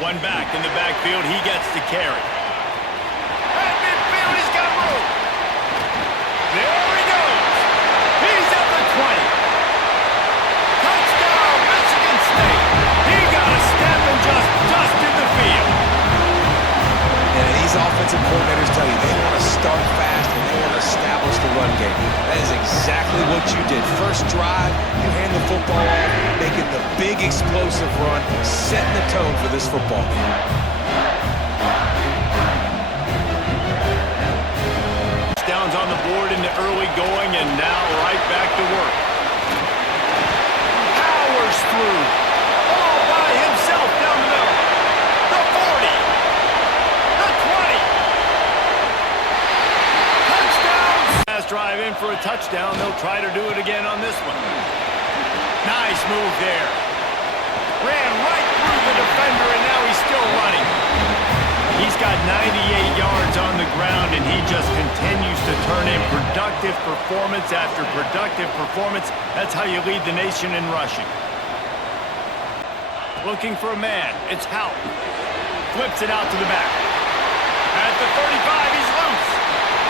One back in the backfield. He gets the carry. At midfield, he's got room. There he goes. He's at the 20. Touchdown, Michigan State. He got a step and just dusted the field. And these offensive coordinators tell you they want to start fast and they want to establish the run game. That is exactly what you did. First drive, you hand the football off, making the big explosive run, setting the tone for this football game. Touchdowns on the board in the early going, and now right back to work. Powers through. All by himself down the middle. The 40. The 20. Touchdown. Last drive in for a touchdown. They'll try to do it again on this one. Nice move there. Ran right through the defender, and now he's still running. He's got 98 yards on the ground, and he just continues to turn in productive performance after productive performance. That's how you lead the nation in rushing. Looking for a man. It's Houck. Flips it out to the back. At the 35, he's loose.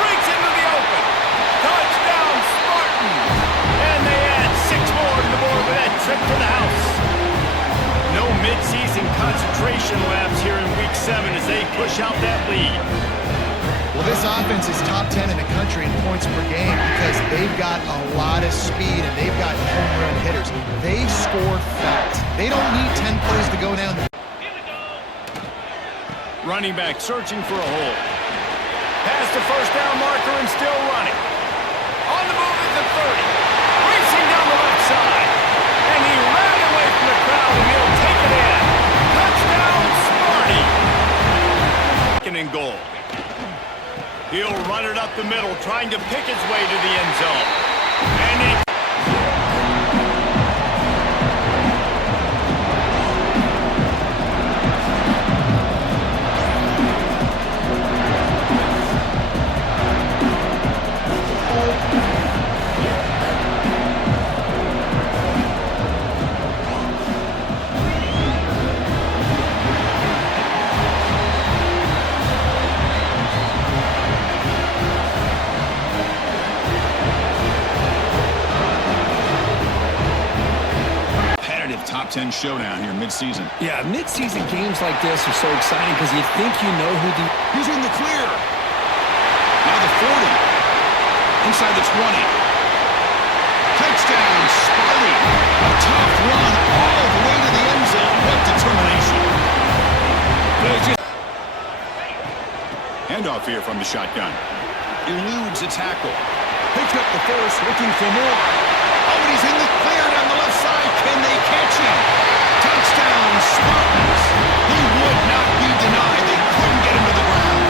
Breaks into the open. Touchdown, Spartans. And they add 6 more to the board with that trip to the house. No midseason concentration laps here in Week 7 as they push out that lead. Well, this offense is top 10 in the country in points per game because they've got a lot of speed and they've got home run hitters. They score fast. They don't need 10 plays to go down. Running back searching for a hole. Past the first down marker and still running. On the move at the 30. Racing down the left side. And he ran away from the crowd and he'll take it in. Touchdown, Sparty. Second and goal. He'll run it up the middle, trying to pick his way to the end zone. And he... Top 10 showdown here mid-season. Yeah, mid-season games like this are so exciting because you think you know who the... He's in the clear. Now the 40. Inside the 20. Touchdown, Sparty. A tough run all the way to the end zone. What determination. Handoff here from the shotgun. Eludes a tackle. Picks up the first, looking for more. Oh, and he's in the clear down the left side. Can they catch him? Touchdown, Spartans. He would not be denied. They couldn't get him to the ground.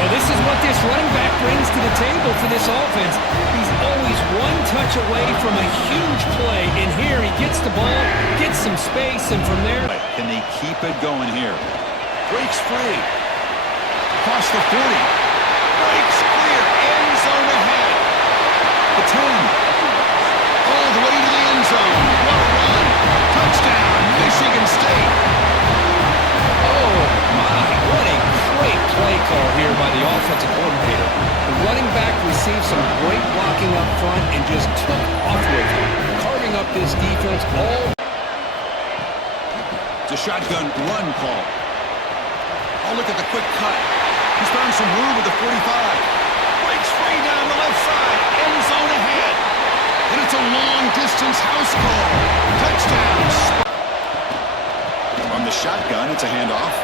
Well, this is what this running back brings to the table for this offense. He's always one touch away from a huge play. And here he gets the ball, gets some space, and from there... Can they keep it going here? Breaks free. Across the 40. Breaks clear. End zone ahead. The 10. All the way to the end zone. What a run. Touchdown, Michigan State. Oh, my. What a great play call here by the offensive coordinator. The running back received some great blocking up front and just took off with it, carving up this defense all. It's a shotgun run call. Oh, look at the quick cut. He's found some room with the 45. Breaks free down the left side. End zone ahead. And it's a long-distance house call. Touchdown. From the shotgun, it's a handoff.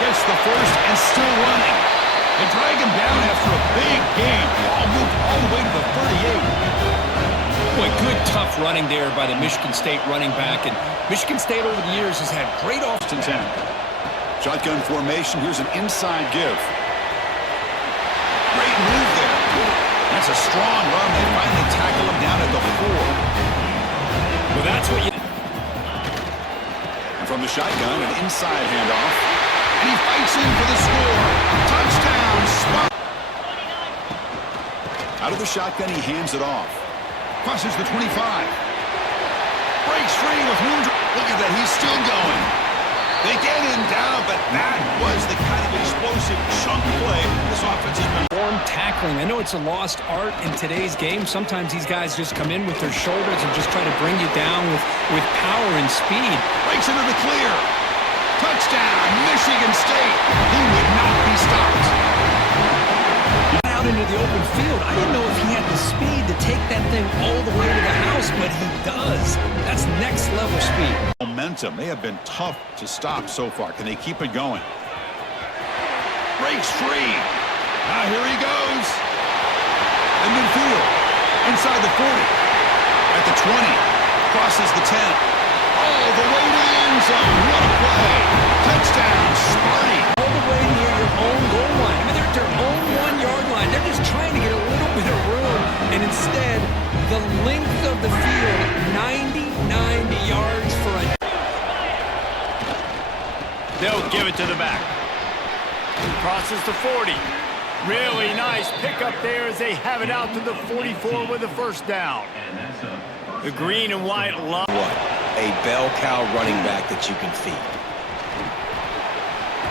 Gets the first and still running. They drag him down after a big gain. Ball moved all the way to the 38. Boy, good tough running there by the Michigan State running back. And Michigan State over the years has had great offense. 10. Shotgun formation. Here's an inside give. Great move there. That's a strong run. They finally tackle him down at the 4. Well, that's what you... And from the shotgun, an inside handoff. And he fights in for the score. Touchdown, Spot. Out of the shotgun, he hands it off. Crosses the 25. Breaks free with room to... Look at that, he's still going. They get him down, but that was the kind of explosive chunk play this offense has been. Tackling. I know it's a lost art in today's game. Sometimes these guys just come in with their shoulders and just try to bring you down with power and speed. Breaks into the clear. Touchdown, Michigan State. He would not be stopped. Out into the open field. I didn't know if he had the speed to take that thing all the way to the house, but he does. That's next level speed. Momentum. They have been tough to stop so far. Can they keep it going? Breaks free. Now here he goes. In midfield. Inside the 40. At the 20. Crosses the 10. All the way to the end zone. What a play. Touchdown, Sparty. All the way near your own goal line. I mean, they're at their own 1 yard line. They're just trying to get a little bit of room. And instead, the length of the field, 99 yards for a... They'll give it to the back. Crosses the 40. Really nice pickup there as they have it out to the 44 with a first down. The green and white line. What? A bell cow running back that you can feed.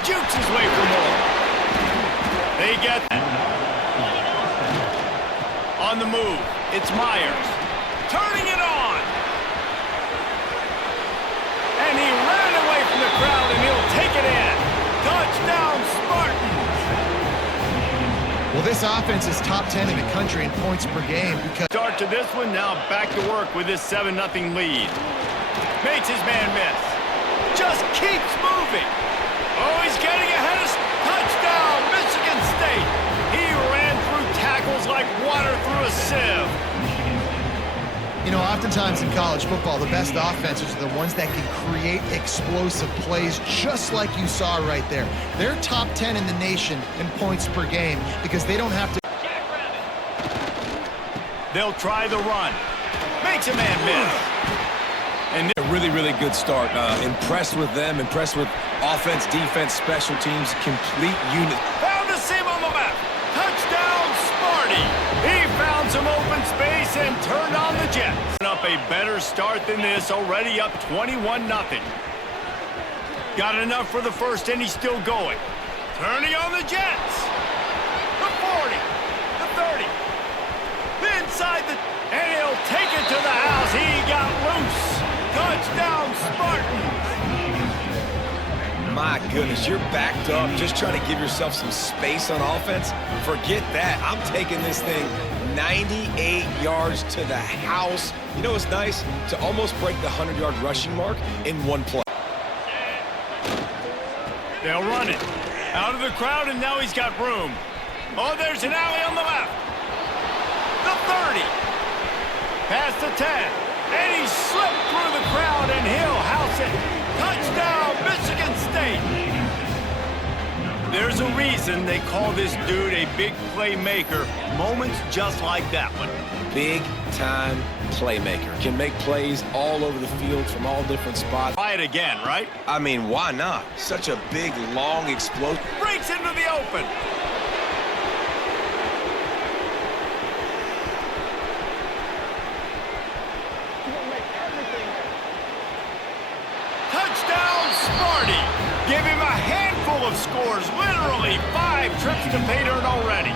Jukes his way for more. They get on the move. It's Myers. Turning it on. And he ran away from the crowd, and he'll take it in. Touchdown, Spartans. Well, this offense is top 10 in the country in points per game because... Start to this one, now back to work with this 7-0 lead. Makes his man miss. Just keeps moving. Oh, he's getting ahead of... Touchdown, Michigan State. He ran through tackles like water through a sieve. You know, oftentimes in college football, the best offenses are the ones that can create explosive plays just like you saw right there. They're top 10 in the nation in points per game because they don't have to... They'll try the run. Makes a man miss. And a really, really good start. Impressed with them, impressed with offense, defense, special teams, complete unit. Found a seam on the left. Touchdown, Sparty. He found some open space and turned on the Jets. Up a better start than this, already up 21-0. Got enough for the first, and he's still going. Turning on the Jets. The 40, the 30, inside the... And he'll take it to the house. He got loose. Touchdown, Spartans. My goodness, you're backed up, just trying to give yourself some space on offense. Forget that. I'm taking this thing 98 yards to the house. You know what's nice? To almost break the 100-yard rushing mark in one play. They'll run it. Out of the crowd, and now he's got room. Oh, there's an alley on the left. The 30. Past the 10. And he slipped through the crowd, and he'll house it. Touchdown, Michigan State. There's a reason they call this dude a big playmaker. Moments just like that one. Big-time playmaker. Can make plays all over the field from all different spots. Try it again, right? I mean, why not? Such a big, long explosion. Breaks into the open. Touchdown, Sparty. Give him a handful of scores. Literally 5 trips to pay dirt already.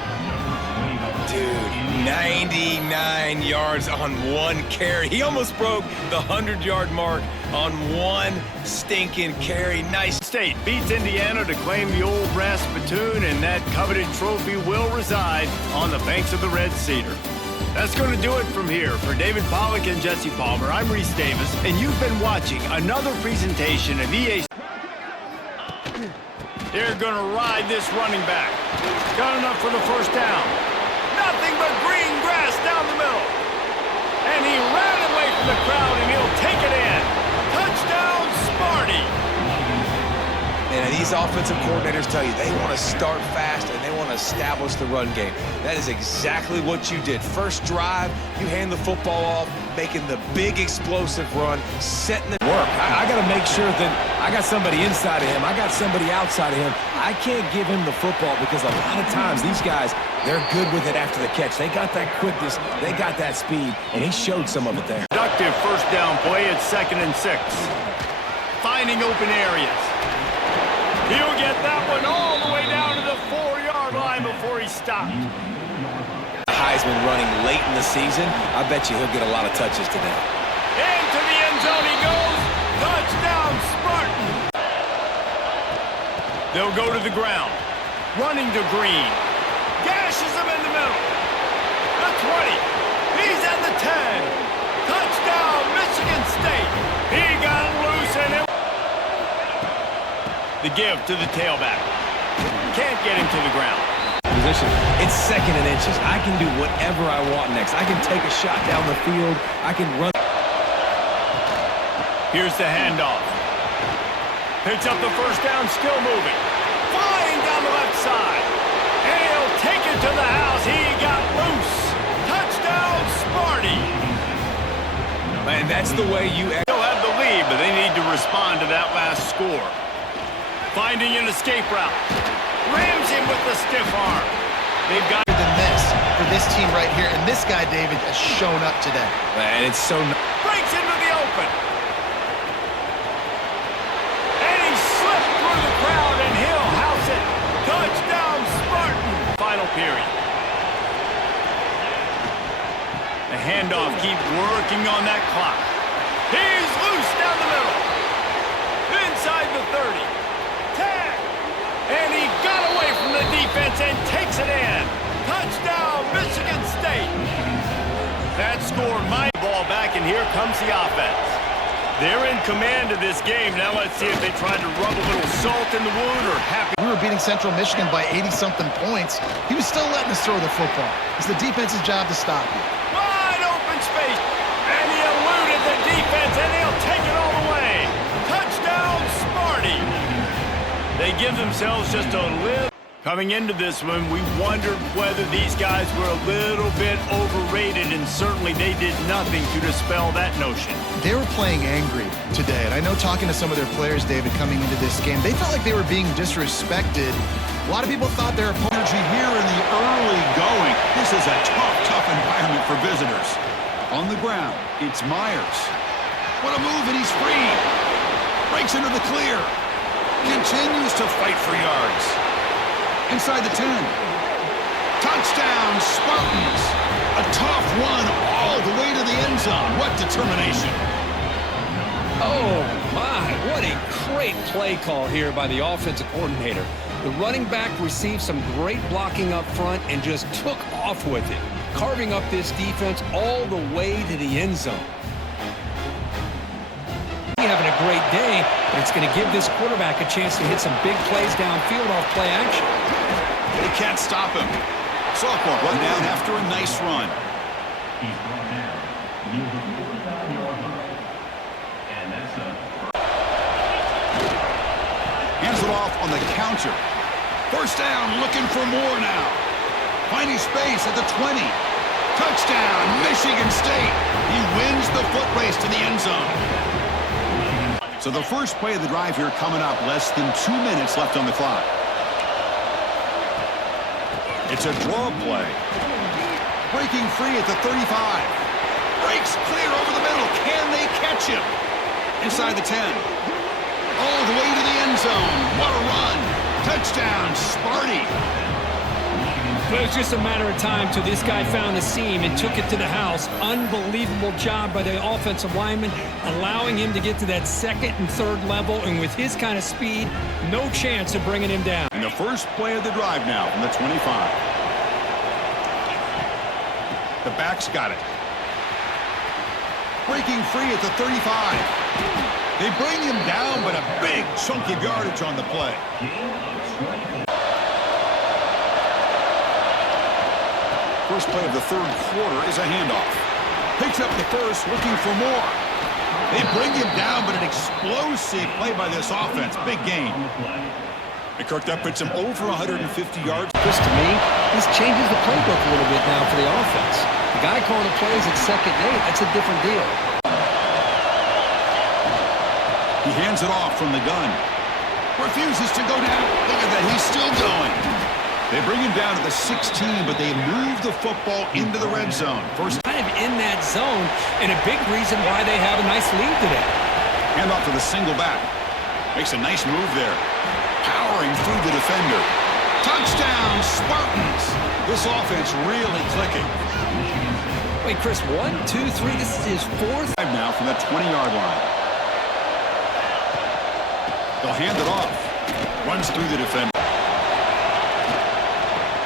Dude, 99 yards on one carry. He almost broke the 100-yard mark on one stinking carry. Nice. State beats Indiana to claim the old brass spittoon, and that coveted trophy will reside on the banks of the Red Cedar. That's going to do it from here. For David Pollack and Jesse Palmer, I'm Reese Davis, and you've been watching another presentation of EA. They're going to ride this running back. Got enough for the first down. Nothing but green grass down the middle. And he ran away from the crowd, and he'll take it in. Touchdown, Sparty. And these offensive coordinators tell you they want to start fast and they want to establish the run game. That is exactly what you did. First drive, you hand the football off, making the big explosive run, setting the work. I got to make sure that I got somebody inside of him. I got somebody outside of him. I can't give him the football because a lot of times these guys, they're good with it after the catch. They got that quickness, they got that speed, and he showed some of it there. Productive first down play at 2nd and 6. Finding open areas. He'll get that one all the way down to the 4-yard line before he stopped. Heisman running late in the season. I bet you he'll get a lot of touches today. Into the end zone he goes. Touchdown, Spartan. They'll go to the ground. Running to Green. Gashes him in the middle. The 20. He's at the 10. Touchdown, Michigan State. He got loose and it. The give to the tailback. Can't get him to the ground. Position. It's 2nd and inches. I can do whatever I want next. I can take a shot down the field. I can run. Here's the handoff. Picks up the first down, still moving. Flying down the left side. And he'll take it to the house. He got loose. Touchdown, Sparty. Man, that's the way you... They'll have the lead, but they need to respond to that last score. Finding an escape route. Rams him with the stiff arm. They've got Than this for this team right here, and this guy, David, has shown up today. Man, it's so... breaks into the open. And he slipped through the crowd, and he'll house it. Touchdown, Spartan. Final period. The handoff keeps working on that clock. He's loose down the middle. Inside the 30. 10. And he got away from the defense and takes it in. Touchdown, Michigan State. That score might ball back, and here comes the offense. They're in command of this game. Now let's see if they try to rub a little salt in the wound or happy. We were beating Central Michigan by 80-something points. He was still letting us throw the football. It's the defense's job to stop you. Wide open space. And he eluded the defense, and he'll take it all the way. Touchdown, Sparty. They give themselves just a little. Coming into this one, we wondered whether these guys were a little bit overrated, and certainly they did nothing to dispel that notion. They were playing angry today, and I know talking to some of their players, David, coming into this game, they felt like they were being disrespected. A lot of people thought their Energy here in the early going. This is a tough environment for visitors. On the ground, it's Myers. What a move, and he's free. Breaks into the clear. Continues to fight for yards. Inside the 10. Touchdown, Spartans. A tough one all the way to the end zone. What determination. Oh, my. What a great play call here by the offensive coordinator. The running back received some great blocking up front and just took off with it, carving up this defense all the way to the end zone. Having a great day, but it's going to give this quarterback a chance to hit some big plays downfield off play action. They can't stop him. Sophomore run down after a nice run. Hands it off on the counter. First down, looking for more now. Finding space at the 20. Touchdown, Michigan State. He wins the foot race to the end zone. So the first play of the drive here coming up, less than 2 minutes left on the clock. It's a draw play. Breaking free at the 35. Breaks clear over the middle. Can they catch him? Inside the 10. All the way to the end zone. What a run. Touchdown, Sparty. But it was just a matter of time till this guy found a seam and took it to the house. Unbelievable job by the offensive lineman, allowing him to get to that 2nd and 3rd level, and with his kind of speed, no chance of bringing him down. And the first play of the drive now from the 25. The back's got it. Breaking free at the 35. They bring him down, but a big chunk of yardage on the play. First play of the 3rd quarter is a handoff. Picks up the first, looking for more. They bring him down, but an explosive play by this offense. Big gain. And Kirk, that puts him over 150 yards. This, to me, this changes the playbook a little bit now for the offense. The guy calling the plays at 2nd and 8, that's a different deal. He hands it off from the gun. Refuses to go down. Look at that, he's still going. They bring him down to the 16, but they move the football into the red zone. First kind of in that zone, and a big reason why they have a nice lead today. hand off to the single back. Makes a nice move there. Powering through the defender. Touchdown, Spartans! This offense really clicking. Wait, Chris, 1, 2, 3. This is his fourth. Now from that 20-yard line. They'll hand it off. Runs through the defender.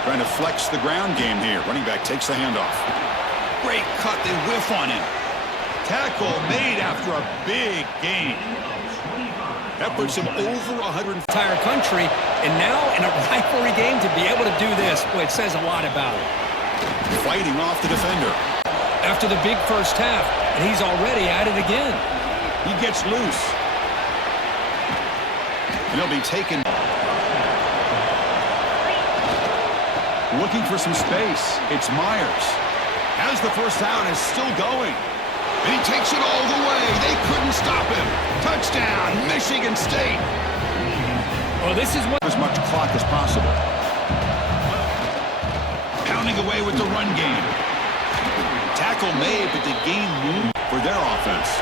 Trying to flex the ground game here. Running back takes the handoff. Great cut. They whiff on him. Tackle made after a big gain. That puts him over 100. Entire country, and now in a rivalry game to be able to do this, boy, it says a lot about it. Fighting off the defender. After the big first half, and he's already at it again. He gets loose. And he'll be taken. Looking for some space. It's Myers. Has the first down, is still going. And he takes it all the way. They couldn't stop him. Touchdown, Michigan State. Well, this is what... As much clock as possible. Pounding away with the run game. Tackle made, but the gain moved for their offense.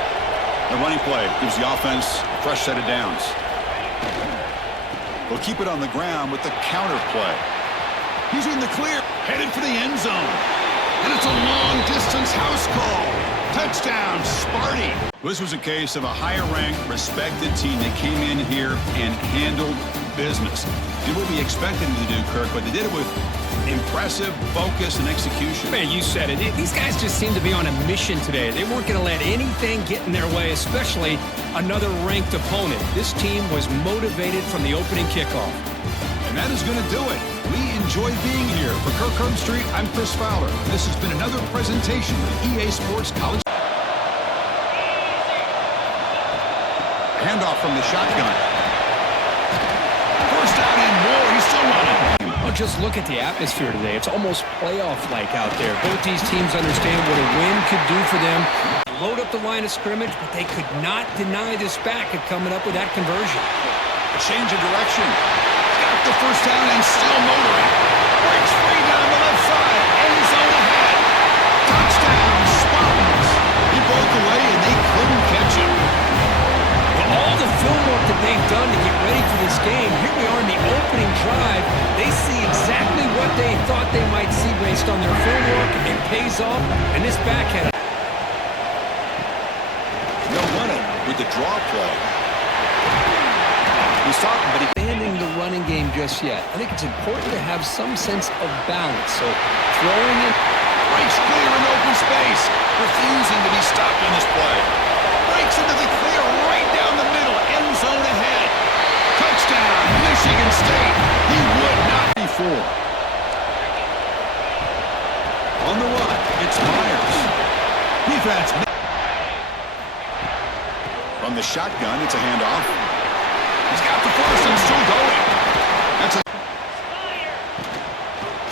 The running play gives the offense a fresh set of downs. They'll keep it on the ground with the counter play. He's in the clear, headed for the end zone. And it's a long-distance house call. Touchdown, Sparty. This was a case of a higher-ranked, respected team that came in here and handled business. Did what we expected them to do, Kirk, but they did it with impressive focus and execution. Man, you said it. These guys just seem to be on a mission today. They weren't going to let anything get in their way, especially another ranked opponent. This team was motivated from the opening kickoff. And that is going to do it. We enjoy being here. For Kirk Herbstreit, I'm Chris Fowler. This has been another presentation of EA Sports College. Handoff from the shotgun. First down and more. He's still running. Oh, just look at the atmosphere today. It's almost playoff-like out there. Both these teams understand what a win could do for them. Load up the line of scrimmage, but they could not deny this back at coming up with that conversion. A change of direction. Got the first down and still motoring. Breaks free down the left side. End zone ahead. Touchdown, Spartans. He broke away and they couldn't catch him. Well, all the film work that they've done to get ready for this game, here we are in the opening drive. They see exactly what they thought they might see based on their film work. It pays off, and this back had They'll run it with the draw play. He's talking, but he the running game just yet. I think it's important to have some sense of balance. So throwing it, breaks clear in open space, refusing to be stopped on this play. Breaks into the clear right down the middle, end zone ahead. Touchdown, Michigan State. He would not be fooled. On the run, it's Myers. Defense. From the shotgun, it's a handoff. He's got the first and still going. That's a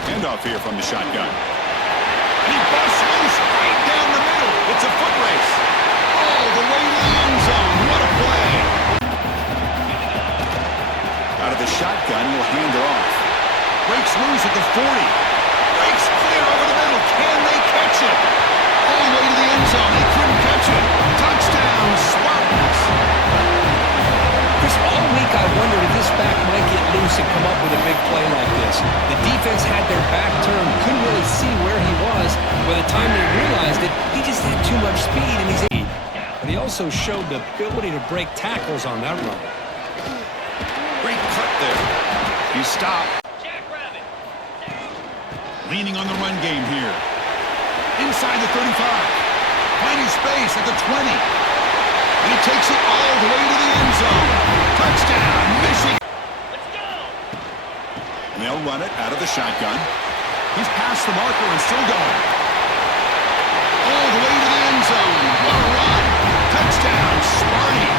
handoff here from the shotgun. And he busts loose right down the middle. It's a foot race. All the way to the end zone. What a play. Out of the shotgun, he'll hand it off. Breaks loose at the 40. Breaks clear over the middle. Can they catch it? All the way to the end zone. They couldn't catch it. Touchdown, Spartans. all week I wondered if this back might get loose and come up with a big play like this. The defense had their back turned, couldn't really see where he was. By the time they realized it, he just had too much speed and he's in. But he also showed the ability to break tackles on that run. Great cut there. He stopped. Leaning on the run game here. Inside the 35. Finding space at the 20. And he takes it all the way to the end zone. Touchdown, Michigan. Let's go. And they'll run it out of the shotgun. He's past the marker and still going. All the way to the end zone. What a run. Touchdown, Sparty.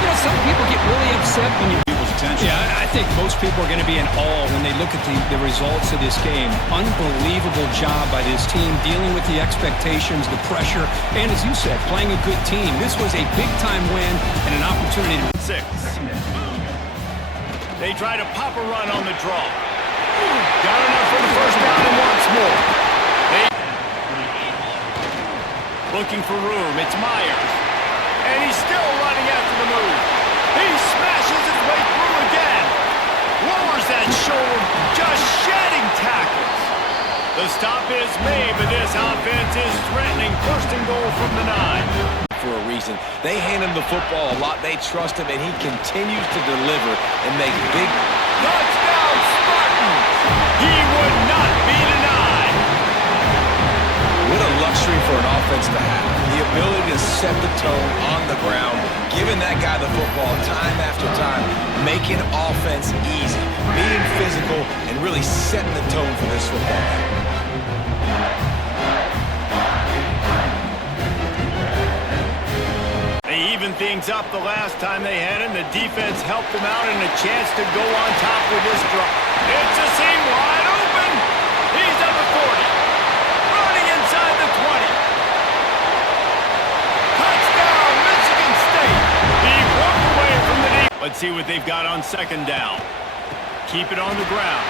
You know, some people get really upset when you... Attention. Yeah, I think most people are going to be in awe when they look at the results of this game. Unbelievable job by this team, dealing with the expectations, the pressure, and as you said, playing a good team. This was a big-time win and an opportunity to... 6. They try to pop a run on the draw. Got enough for the first down and once more. Looking for room. It's Myers. And he's still running after the move. He smashes it his way through again. Lowers that shoulder, just shedding tackles. The stop is made, but this offense is threatening. First and goal from the 9. For a reason. They hand him the football a lot. They trust him, and he continues to deliver and make big... Touchdown, Spartans! He would not be denied. What a luxury for an offense to have. The ability to set the tone on the ground, giving that guy the football time after time, making offense easy, being physical, and really setting the tone for this football game. They evened things up the last time they had him. The defense helped them out and a chance to go on top with this drop. It's a seam wide open. He's on the 40. Running inside the 20. Touchdown, Michigan State. He broke away from the deep. Let's see what they've got on second down. Keep it on the ground.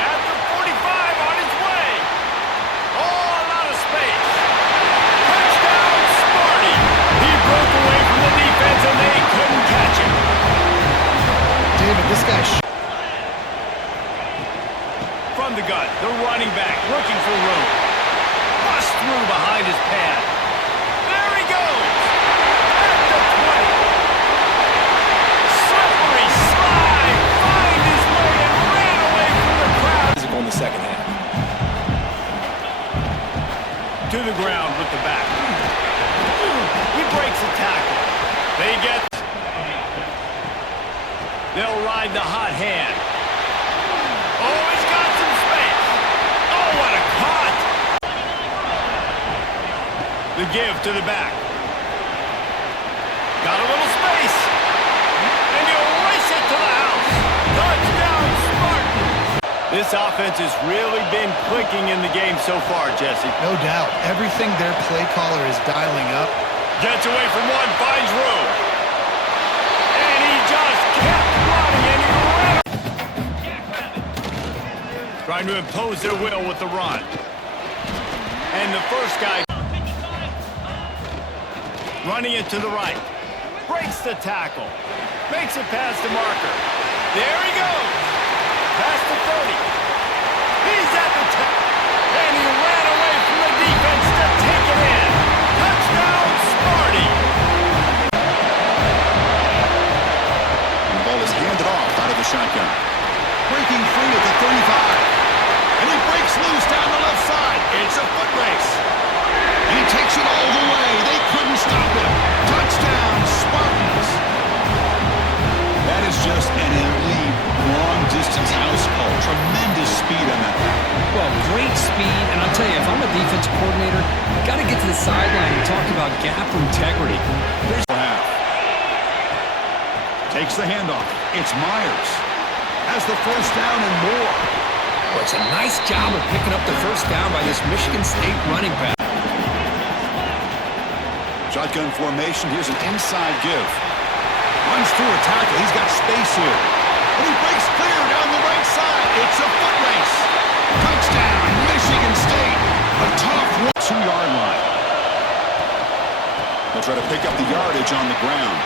At the 45 on his way. Oh, a lot of space. Touchdown, Sparty. He broke away from the defense and they couldn't catch him. David, this guy... From the gun, the running back looking for room. Bust through behind his pad. There he goes. At the 20. Slippery slide. Find his way and ran away from the crowd. Physical in the second half. To the ground with the back. He breaks a tackle. They get... They'll ride the hot hand. Oh, he's got some space. Oh, what a cut. The give to the back. Got a little space. And he'll race it to the house. Touchdown, Spartan. This offense has really been clicking in the game so far, Jesse. No doubt. Everything their play caller is dialing up. Gets away from one, finds room. And he just kept running and he ran. Trying to impose their will with the run. And the first guy running it to the right. Breaks the tackle. Makes it past the marker. There he goes. Past the 30. He's at the 10. And he ran away from the defense to take it in. Touchdown, Sparty. And the ball is handed off out of the shotgun. Breaking free at the 35. And he breaks loose down the left side. It's a foot race. And he takes it all the way. They couldn't stop him. Touchdown, Spartans. That is just an elite long-distance house call. Tremendous speed on that. Well, great speed, and I'll tell you, if I'm a defensive coordinator, I've got to get to the sideline and talk about gap integrity. Takes the handoff. It's Myers. Has the first down and more. Well, it's a nice job of picking up the first down by this Michigan State running back. Shotgun formation. Here's an inside give. Runs through a tackle. He's got space here. And he breaks clear down the right side. It's a foot race. Touchdown, Michigan State. A tough 2-yard line. They'll try to pick up the yardage on the ground.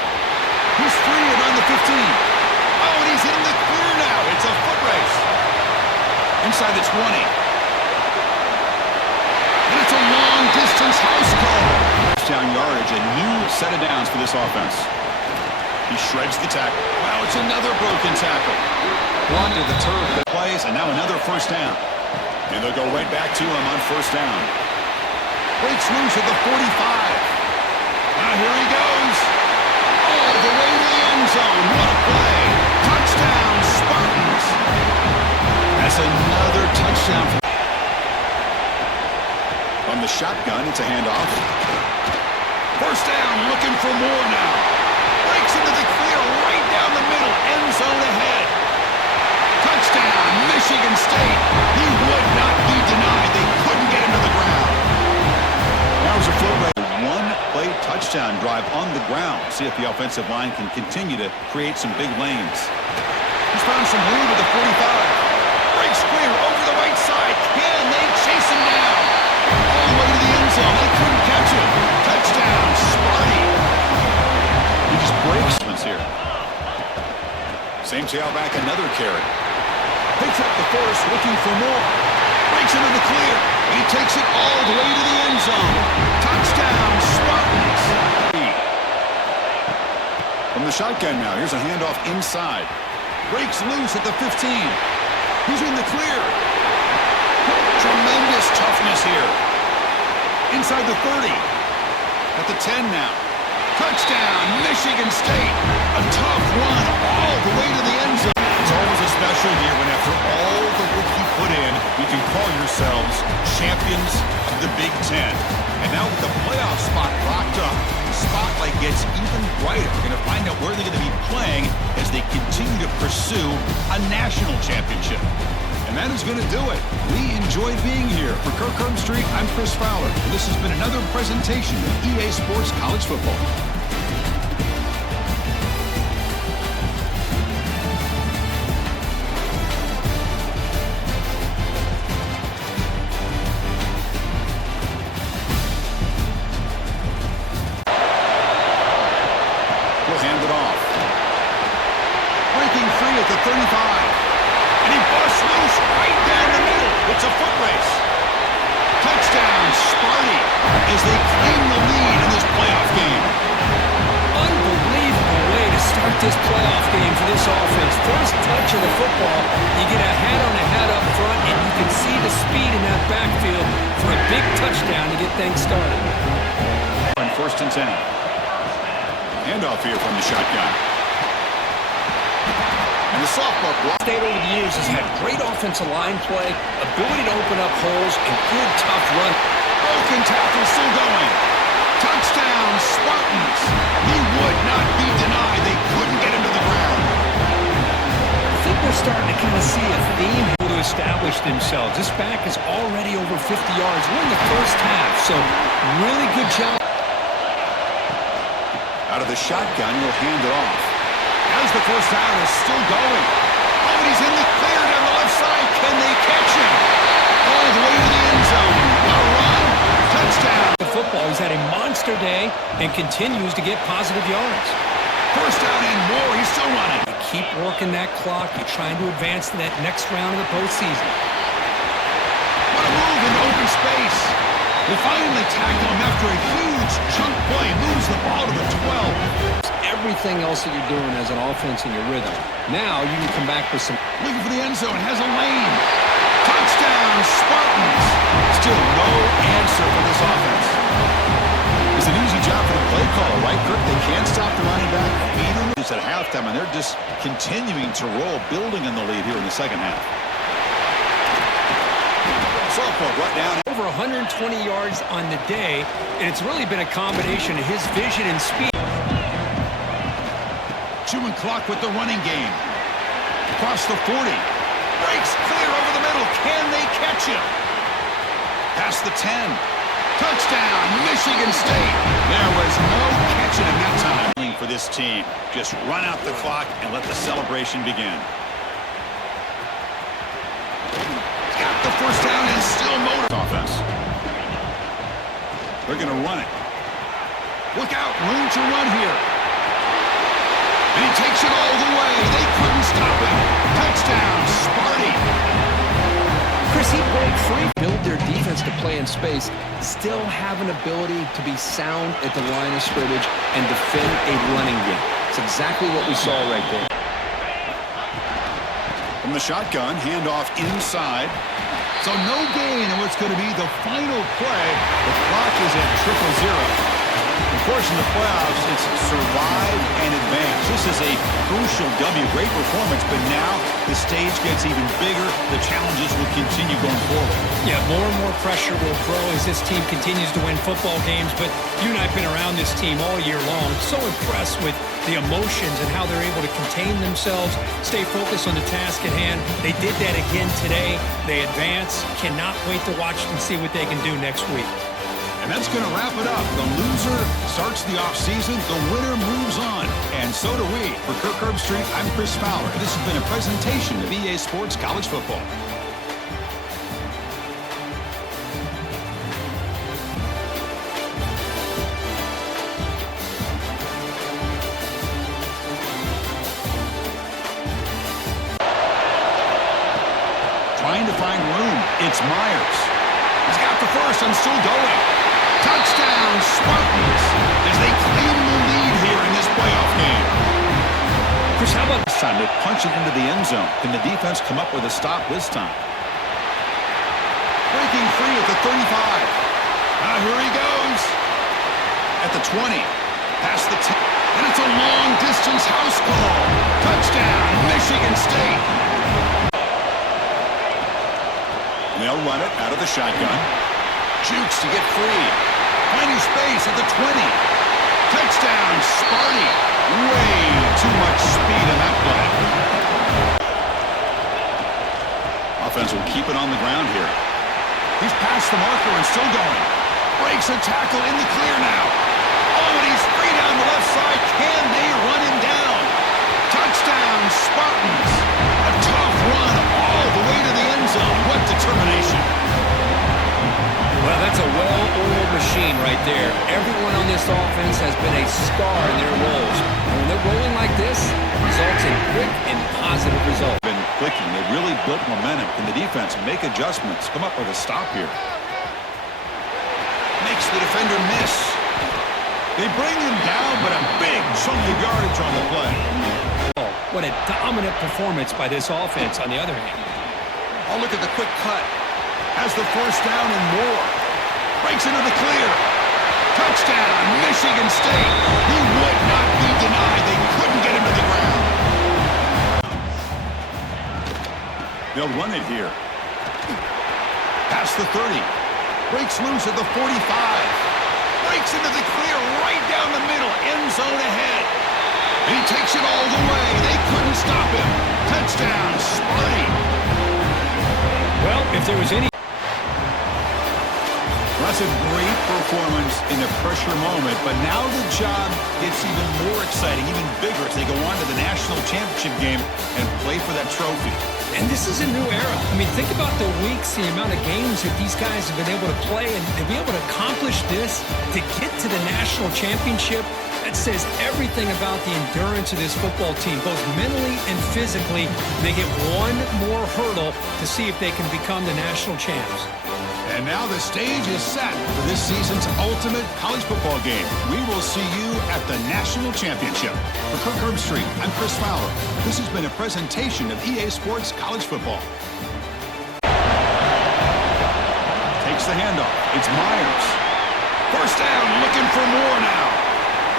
He's free around the 15. Oh, and he's in the clear now. It's a foot race. Inside the 20. And it's a long-distance house call. Touchdown yardage, a new set of downs for this offense. He shreds the tackle. Wow, it's another broken tackle. One to the turf that plays, and now another first down. And they'll go right back to him on first down. Breaks loose at the 45. Now here he goes. All the way to the end zone. What a play. Touchdown, Spartans. That's another touchdown. From the shotgun, it's a handoff. First down, looking for more now. Breaks into the clear right down the middle. End zone ahead. Touchdown, Michigan State. He would not be denied. They couldn't get him to the ground. That was a foot race. One-play touchdown drive on the ground. See if the offensive line can continue to create some big lanes. He's found some room at the 45. Breaks clear over the right side. Can they chase him down? All the way to the end zone. They couldn't catch him. Touchdown, Sparty. He just breaks here. Same tailback, another carry. Picks up the first, looking for more. Breaks into the clear. He takes it all the way to the end zone. Touchdown, Spartans. From the shotgun now, here's a handoff inside. Breaks loose at the 15. He's in the clear. Tremendous toughness here. Inside the 30. At the 10 now. Touchdown, Michigan State. A tough run all the way to the end zone. It's always a special year when after all the work you put in, you can call yourselves champions of the Big Ten. And now with the playoff spot locked up, the spotlight gets even brighter. We're going to find out where they're going to be playing as they continue to pursue a national championship. And that is going to do it. We enjoyed being here. For Kirk Street, I'm Chris Fowler. And this has been another presentation of EA Sports College Football. We'll hand it off. Breaking free at the 35. And he busts loose right down the middle. It's a foot race. Touchdown, Sparty, as they claim the lead in this playoff game. Unbelievable way to start this playoff game for this offense. First touch of the football, you get a head up front, and you can see the speed in that backfield for a big touchdown to get things started. On 1st and 10. Handoff here from the shotgun. And the sophomore block. State over the years has had great offensive line play, ability to open up holes, and good tough run. Broken tackle still going. Touchdown, Spartans. He would not be denied. They couldn't get him to the ground. I think we're starting to kind of see a theme here to establish themselves. This back is already over 50 yards. We're in the first half, so really good job. Out of the shotgun, he'll hand it off. As the first down is still going. Oh, and he's in the clear down the left side. Can they catch him? All the way to the end zone. A run. Touchdown. The football, he's had a monster day and continues to get positive yards. First down and more. He's still running. You keep working that clock. You're trying to advance to that next round of the postseason. What a move in open space. They finally tackle him after a huge chunk play. Moves the ball to the 12. Everything else that you're doing as an offense in your rhythm. Now you can come back with some. Looking for the end zone. Has a lane. Touchdown, Spartans. Still no answer for this offense. It's an easy job for the play caller, right, Kirk? They can't stop the running back. Feeding is at halftime, and they're just continuing to roll, building in the lead here in the second half. Sophomore brought down. Over 120 yards on the day, and it's really been a combination of his vision and speed. Chewing clock with the running game. Across the 40. Breaks clear over the middle. Can they catch him? Past the 10. Touchdown, Michigan State. There was no catching him that time. For this team, just run out the clock and let the celebration begin. He's got the first down and still motor offense. They're going to run it. Look out, room to run here. And he takes it all the way. They couldn't stop him. Touchdown, Sparty. Chris, he broke free. Build their defense to play in space. Still have an ability to be sound at the line of scrimmage and defend a running game. It's exactly what we saw right there. From the shotgun, handoff inside. So no gain in what's going to be the final play. The clock is at 0-0. Of course, in the playoffs, it's survive and advance. This is a crucial W. Great performance, but now the stage gets even bigger. The challenges will continue going forward. Yeah, more and more pressure will grow as this team continues to win football games, but you and I have been around this team all year long. So impressed with the emotions and how they're able to contain themselves, stay focused on the task at hand. They did that again today. They advance. Cannot wait to watch and see what they can do next week. And that's going to wrap it up. The loser starts the offseason. The winner moves on. And so do we. For Kirk Herbstreit, I'm Chris Fowler. This has been a presentation of EA Sports College Football. trying to find room. It's Myers. He's got the first and still going. Touchdown, Spartans, as they claim the lead here in this playoff game. Chris, how about this time? They punch it into the end zone. Can the defense come up with a stop this time? Breaking free at the 35. Here he goes. At the 20. Past the 10. And it's a long-distance house call. Touchdown, Michigan State. And they'll run it out of the shotgun. Jukes to get free. Finding space at the 20. Touchdown, Sparty. Way too much speed in that play. Offense will keep it on the ground here. He's past the marker and still going. Breaks a tackle in the clear now. Oh, and he's free down the left side. Can they run him down? Touchdown, Spartans. A tough run all the way to the end zone. What determination. Well, that's a well-oiled machine right there. Everyone on this offense has been a star in their roles. And when they're rolling like this, it results in quick and positive results. Been clicking. They really built momentum. Can the defense make adjustments? Come up with a stop here. Makes the defender miss. They bring him down, but a big chunk of yardage on the play. Oh, what a dominant performance by this offense on the other hand. Oh, look at the quick cut. Has the first down and more. Breaks into the clear. Touchdown, Michigan State. He would not be denied. They couldn't get him to the ground. They'll run it here. Past the 30. Breaks loose at the 45. Breaks into the clear right down the middle. End zone ahead. He takes it all the way. They couldn't stop him. Touchdown, Sparty. Well, if there was any... That's a great performance in a pressure moment, but now the job gets even more exciting, even bigger as they go on to the national championship game and play for that trophy. And this is a new era. I mean, think about the weeks, the amount of games that these guys have been able to play, and to be able to accomplish this, to get to the national championship, that says everything about the endurance of this football team, both mentally and physically. They get one more hurdle to see if they can become the national champs. And now the stage is set for this season's ultimate college football game. We will see you at the national championship. For Kirk Herbstreit, I'm Chris Fowler. This has been a presentation of EA Sports College Football. Takes the handoff. It's Myers. First down, looking for more now.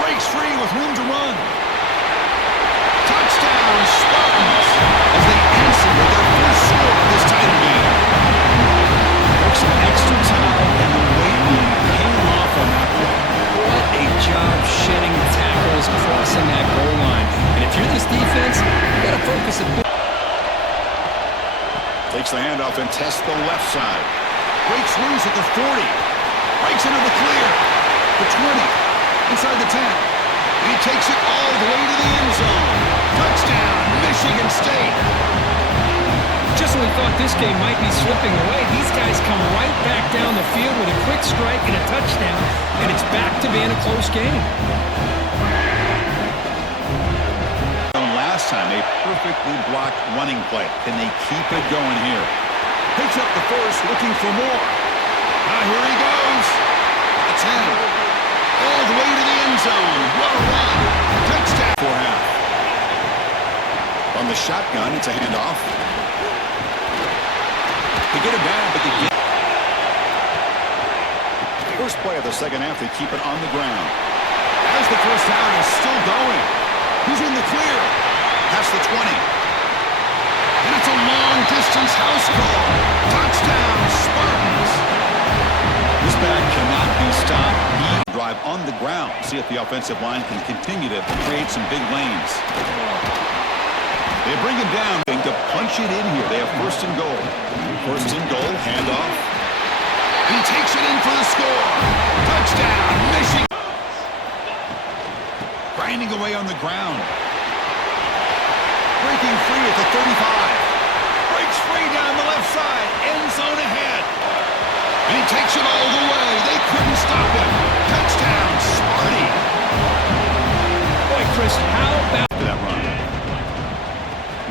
Breaks free with room to run. Touchdown, Spartans, as they answer with their first score of this title game. Some extra time and the weight room paying off on that play. What a job shedding tackles, crossing that goal line. And if you're this defense, you got to focus a bit. Takes the handoff and tests the left side. Breaks loose at the 40. Breaks into the clear. The 20. Inside the 10. He takes it all the way to the end zone. Touchdown, Michigan State. Just when we thought this game might be slipping away, these guys come right back down the field with a quick strike and a touchdown, and it's back to being a close game. Last time, a perfectly blocked running play. Can they keep it going here? Picks up the first, looking for more. Here he goes. A 10. All the way to the end zone. What a run. Touchdown. For half. On the shotgun, it's a handoff. They get it down, but they get first play of the second half, they keep it on the ground. As the first down is still going. He's in the clear. Past the 20. And it's a long-distance house call. Touchdown, Spartans. This back cannot be stopped. Drive on the ground. See if the offensive line can continue to create some big lanes. They bring him down to punch it in here. They have first and goal. First and goal, handoff. He takes it in for the score. Touchdown, Michigan. Grinding away on the ground. Breaking free at the 35. Breaks free down the left side. End zone ahead. And he takes it all the way. They couldn't stop him. Touchdown, Sparty. Boy, Chris, how about that run?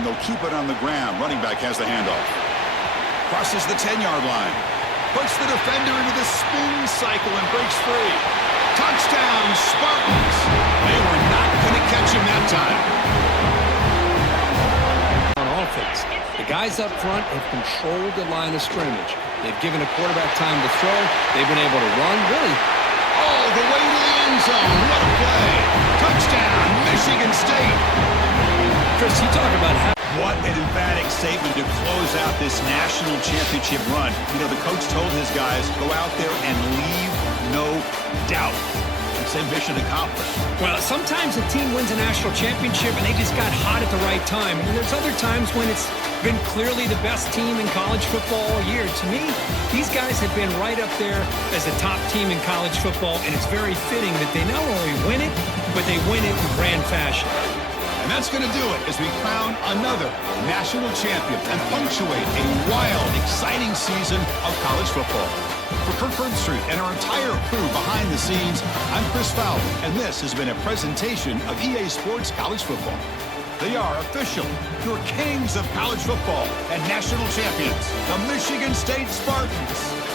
And they'll keep it on the ground. Running back has the handoff. Crosses the 10-yard line. Puts the defender into the spin cycle and breaks free. Touchdown, Spartans. They were not going to catch him that time. On offense, the guys up front have controlled the line of scrimmage. They've given a quarterback time to throw. They've been able to run, really. All the way to the end zone. What a play. Touchdown, Michigan State. Chris, you talk about how... What an emphatic statement to close out this national championship run. You know, the coach told his guys, go out there and leave no doubt. Same mission accomplished. Well, sometimes a team wins a national championship and they just got hot at the right time. And there's other times when it's been clearly the best team in college football all year. To me, these guys have been right up there as a top team in college football, and it's very fitting that they not only win it, but they win it in grand fashion. And that's going to do it as we crown another national champion and punctuate a wild, exciting season of college football. For Kirk Herbstreit and our entire crew behind the scenes, I'm Chris Fowler, and this has been a presentation of EA Sports College Football. They are official, your kings of college football and national champions, the Michigan State Spartans.